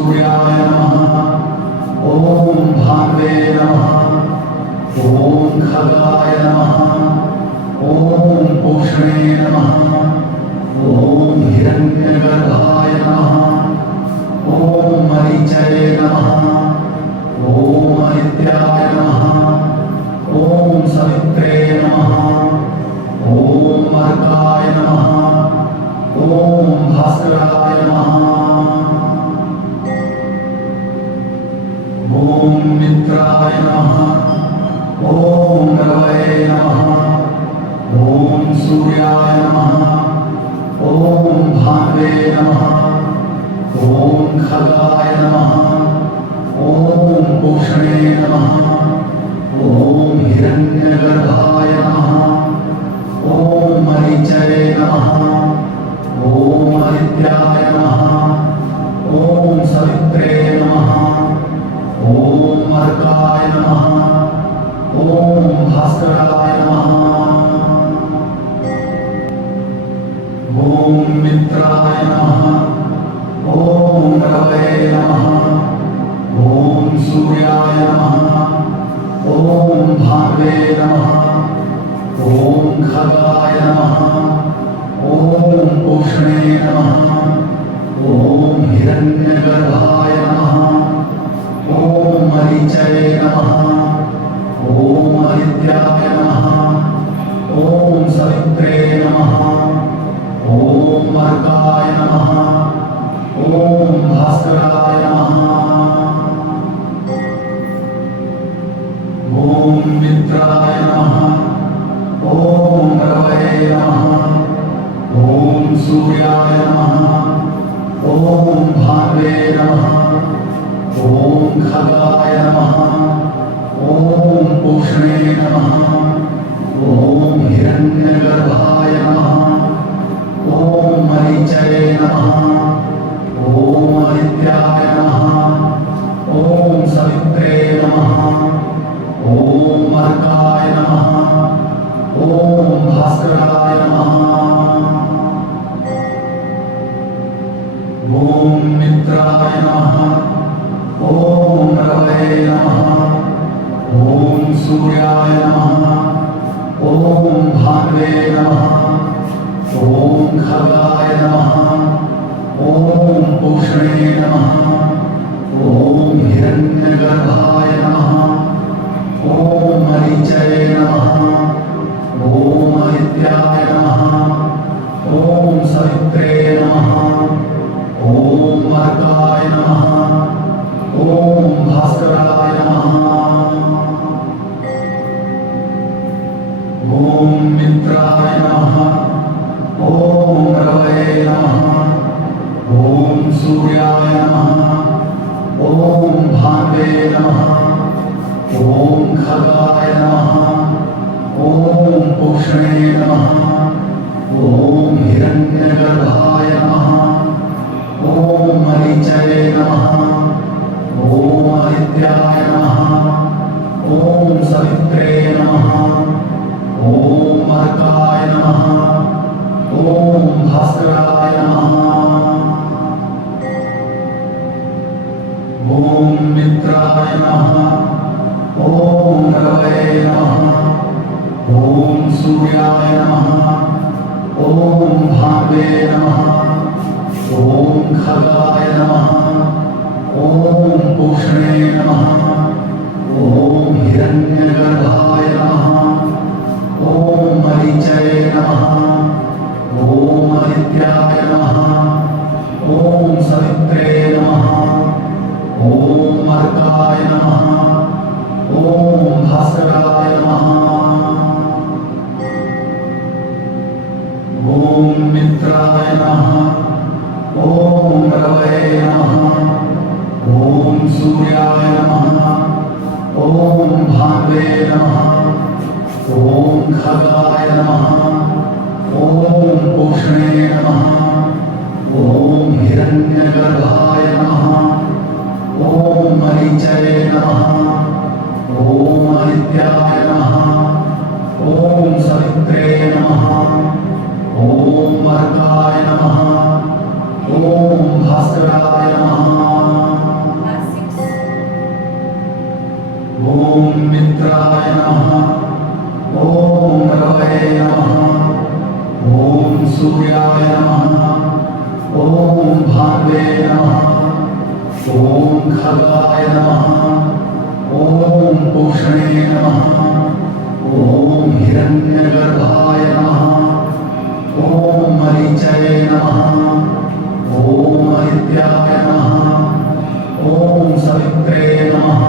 सूर्याय नमः। ओम भानवे नमः। ओम खगाय नमः। ओम पूषणे नमः। ओम हिरण्यगर्भाय नमः। ओम मरीचये नमः। ओम आदित्याय नमः। ओम सवित्रे नमः। ओम अर्काय नमः। ओम भास्कराय नमः। ओम मित्राय नमः। ओम रवये नमः। ओम सूर्याय नमः। ओम भानवे नमः। ओम खगाय नमः। ओम पूषणे नमः। ओम हिरण्यगर्भाय नमः। ओम मरीचये नमः। ओम आदित्याय नमः। ओम सवित्रे नमः। ओम अर्काय नमः। ओम भास्कराय नमः। ओम मित्राय नमः। ओम रवये नमः। ओम सूर्याय नमः। ओम भानवे नमः। ओम खगाय नमः। ओम पूषणे नमः। ओम हिरण्यगर्भाय नमः। ओम मरीचये नमः। ओम आदित्याय नमः। ओम सवित्रे नमः। ओम अर्काय नमः। ओम भास्कराय नमः। ओम मित्राय नमः। ओम रवये नमः। ओम सूर्याय नमः। ओम भानवे नमः। ओम खगाय नमः। ओम पूषणे नमः। ओम हिरण्यगर्भाय नमः। ओम मरीचये नमः। ओम आदित्याय नमः। ओम सवित्रे नमः। ओम अर्काय नमः। ओम भास्कराय नमः। ओम मित्राय नमः। ओम रवये नमः। ओम सूर्याय नमः। ओम भानवे नमः। ओम खगाय नमः। ओम पूषणे नमः। ओम हिरण्यगर्भाय नमः। ओम मरीचये नमः। ओम आदित्याय नमः। ओम सवित्रे नमः। ओम अर्काय नमः। ओम भास्कराय नमः। ओम मित्राय नमः। ओम रवये नमः। ओम सूर्याय नमः। ओम भानवे नमः। ओम खगाय नमः। ओम पूषणे नमः। ओम हिरण्यगर्भाय नमः। ओम मरीचये नमः। ओम आदित्याय नमः। ओम सवित्रे नमः। ओम अर्काय नमः। ओम भास्कराय नमः। ओम मित्राय नमः। ओम रवये नमः। ओम सूर्याय नमः। ओम भानवे नमः। ओम खगाय नमः। ओम पूषणे नमः। ओम हिरण्यगर्भाय नमः। ओम मरीचये नमः। ओम आदित्याय नमः। ओम सवित्रे नमः। ओम अर्काय नमः। ओम भास्कराय नमः। ओम मित्राय नमः। ओम रवये नमः। ओम सूर्याय नमः। ओम भानवे नमः। ओम खगाय नमः। ओम पूषणे नमः। ओम हिरण्यगर्भाय नमः। ओम मरीचये नमः। ओम आदित्याय नमः। ओम सवित्रे नमः। ओम अर्काय नमः। ओम भास्कराय नमः। सूर्याय नमः। ॐ भानुवे नमः। ॐ खगाय नमः। ॐ पूषणे नमः। ॐ हिरण्यगर्भाय नमः। ॐ मरीचये नमः। ॐ आदित्याय नमः। ॐ सवित्रे नमः।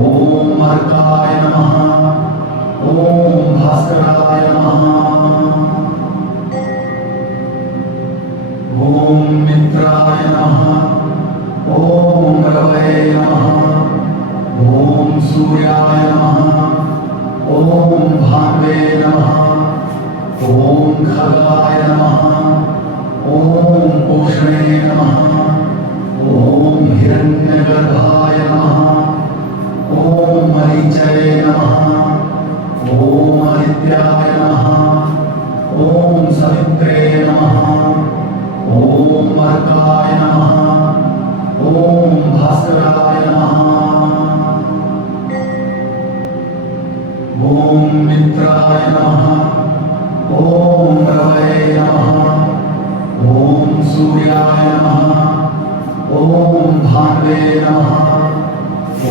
ॐ अर्काय नमः। ॐ भास्कराय नमः। ॐ मित्राय नमः। ॐ रवये नमः। ॐ सूर्याय नमः। ॐ भानुवे नमः। ॐ खगाय नमः। ॐ पूषणे नमः। ॐ हिरण्यगर्भाय नमः। ॐ मरीचये नमः। ॐ आदित्याय नमः। ॐ सवित्रे नमः। ॐ अर्काय नमः। ॐ भास्कराय नमः। ॐ मित्राय नमः। ॐ रवये नमः। ॐ सूर्याय नमः। ॐ भानुवे नमः।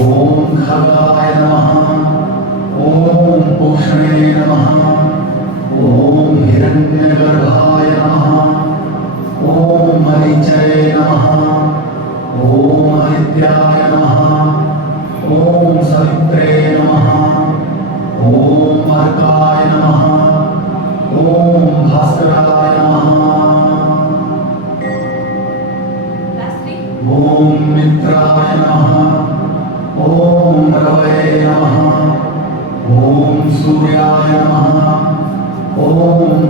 ॐ खगाय नमः। ॐ पूषणे नमः। ॐ हिरण्यगर्भाय नमः। ॐ मरीचये नमः। ॐ आदित्याय नमः। ॐ सवित्रे नमः। ॐ अर्काय नमः। ॐ भास्कराय नमः। ॐ मित्राय नमः। ॐ रवये नमः। ॐ सूर्याय नमः। ॐ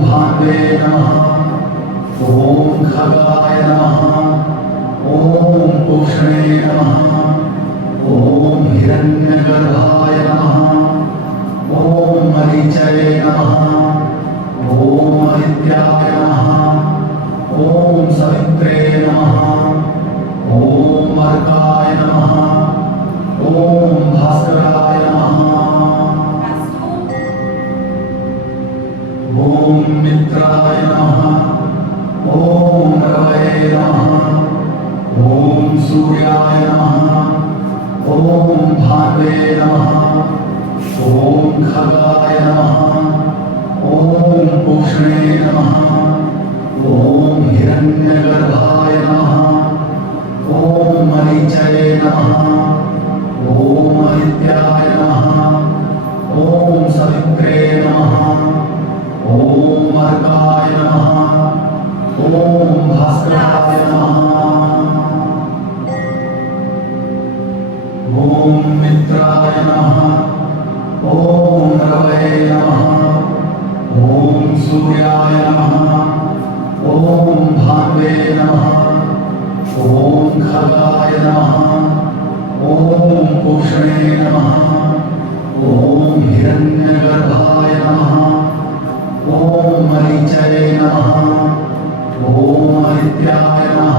भानुवे नमः। ॐ खगाय नमः। ॐ पूषणे नमः। ॐ हिरण्यगर्भाय नमः। ॐ मरीचये नमः। ॐ आदित्याय नमः। ॐ सवित्रे नमः। ॐ अर्काय नमः। ॐ भास्कराय नमः। ॐ मित्राय नमः। ॐ रवये नमः। ॐ सूर्याय नमः। ॐ भानुवे नमः। ॐ खगाय नमः। ॐ पूषणे नमः। ॐ हिरण्यगर्भाय नमः। ॐ मरीचये नमः। ॐ आदित्याय नमः। ॐ सवित्रे नमः। ॐ अर्काय नमः। ॐ भास्कराय नमः। ॐ मित्राय नमः। ॐ रवये नमः। ॐ सूर्याय नमः। ॐ भानुवे नमः। ॐ खगाय नमः। ॐ पूषणे नमः। ॐ हिरण्यगर्भाय नमः। ॐ मरीचये नमः। ॐ आदित्याय नमः।